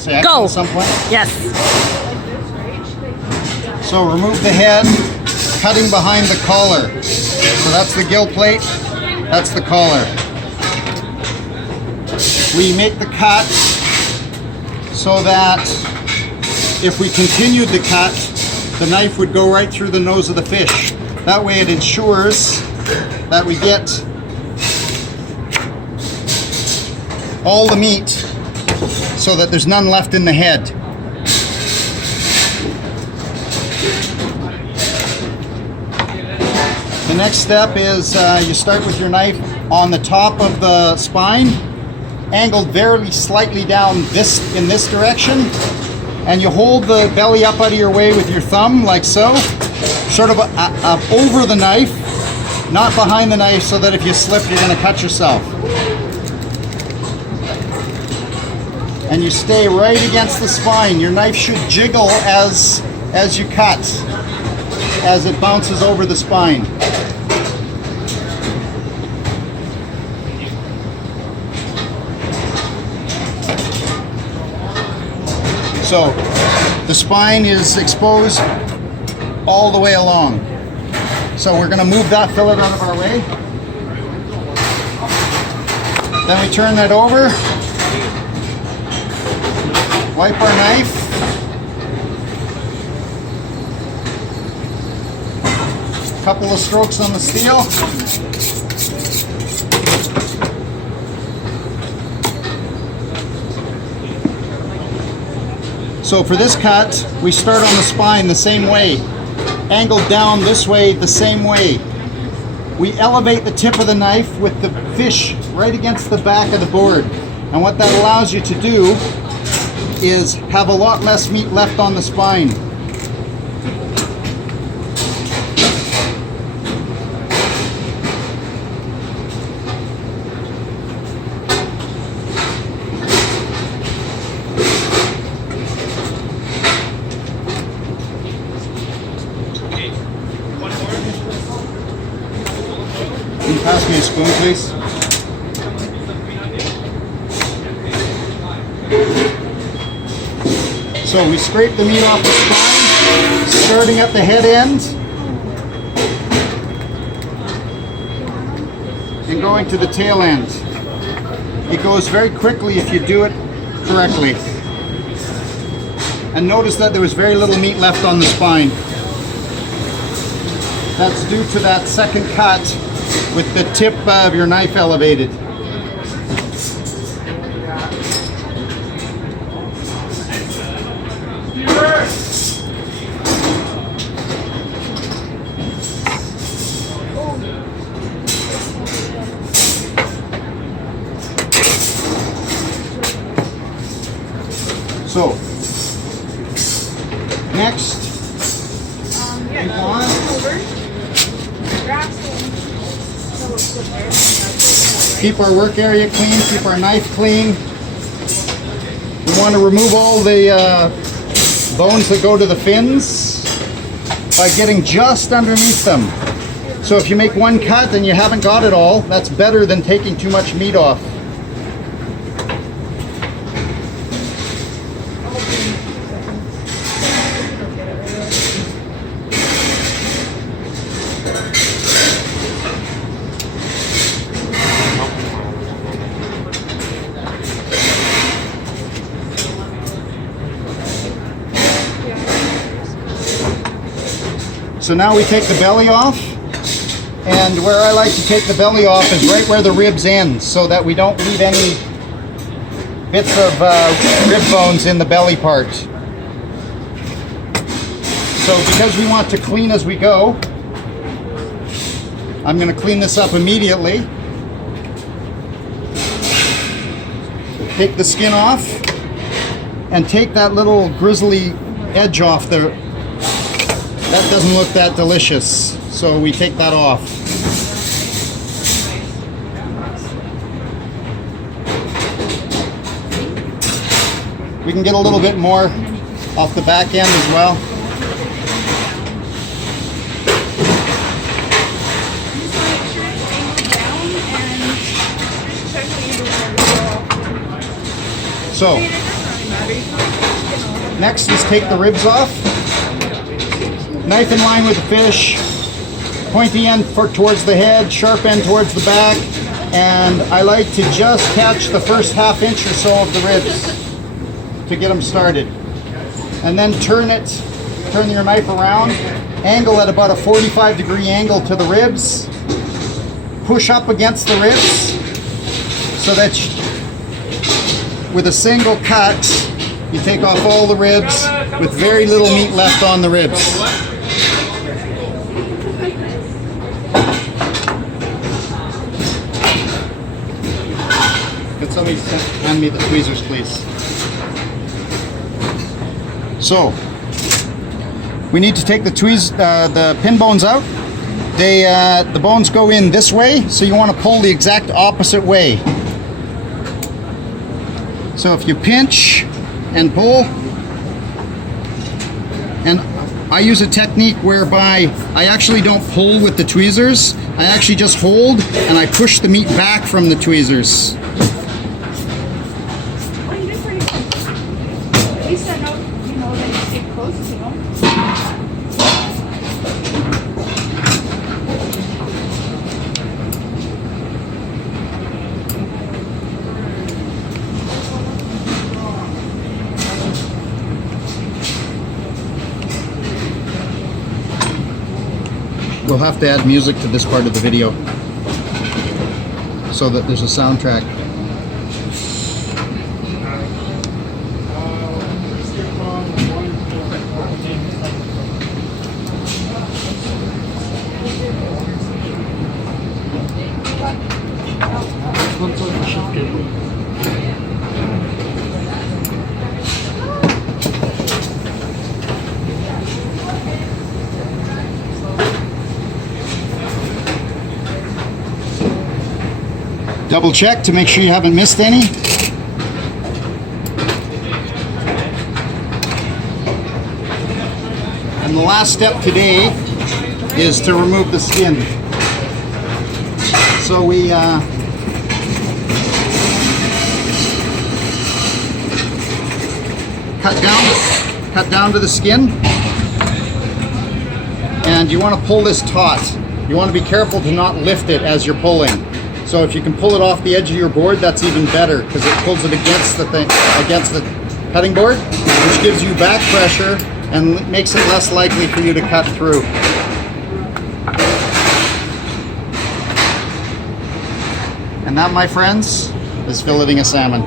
say X Go. at some point? Yes. So remove the head, cutting behind the collar. So that's the gill plate, that's the collar. We make the cut so that if we continued the cut, the knife would go right through the nose of the fish. That way it ensures that we get all the meat so that there's none left in the head. The next step is you start with your knife on the top of the spine, angled very slightly down in this direction, and you hold the belly up out of your way with your thumb like so, sort of over the knife, not behind the knife, so that if you slip you're going to cut yourself. And you stay right against the spine. Your knife should jiggle as you cut, as it bounces over the spine. So the spine is exposed all the way along. So we're going to move that fillet out of our way. Then we turn that over, wipe our knife, couple of strokes on the steel. So for this cut, we start on the spine the same way, angled down this way the same way. We elevate the tip of the knife with the fish right against the back of the board. And what that allows you to do is have a lot less meat left on the spine. Can you pass me a spoon, please? So we scrape the meat off the spine, starting at the head end and going to the tail end. It goes very quickly if you do it correctly. And notice that there was very little meat left on the spine. That's due to that second cut with the tip of your knife elevated. So, next, keep our work area clean, keep our knife clean. We want to remove all the bones that go to the fins by getting just underneath them. So if you make one cut and you haven't got it all, that's better than taking too much meat off. So now we take the belly off, and where I like to take the belly off is right where the ribs end, so that we don't leave any bits of rib bones in the belly part. So because we want to clean as we go, I'm going to clean this up immediately. Take the skin off and take that little grizzly edge off there. That doesn't look that delicious, so we take that off. We can get a little bit more off the back end as well. So, Next is take the ribs off. Knife in line with the fish. Pointy end towards the head, sharp end towards the back. And I like to just catch the first ½ inch or so of the ribs to get them started. And then turn your knife around, angle at about a 45-degree angle to the ribs. Push up against the ribs so that with a single cut, you take off all the ribs with very little meat left on the ribs. Could somebody hand me the tweezers, please? So, we need to take the pin bones out. The bones go in this way, so you want to pull the exact opposite way. So if you pinch and pull, and I use a technique whereby I actually don't pull with the tweezers, I actually just hold and I push the meat back from the tweezers. We'll have to add music to this part of the video so that there's a soundtrack. Double check to make sure you haven't missed any. And the last step today is to remove the skin. So we cut down to the skin, and you want to pull this taut. You want to be careful to not lift it as you're pulling. So if you can pull it off the edge of your board, that's even better because it pulls it against the cutting board, which gives you back pressure and makes it less likely for you to cut through. And that, my friends, is filleting a salmon.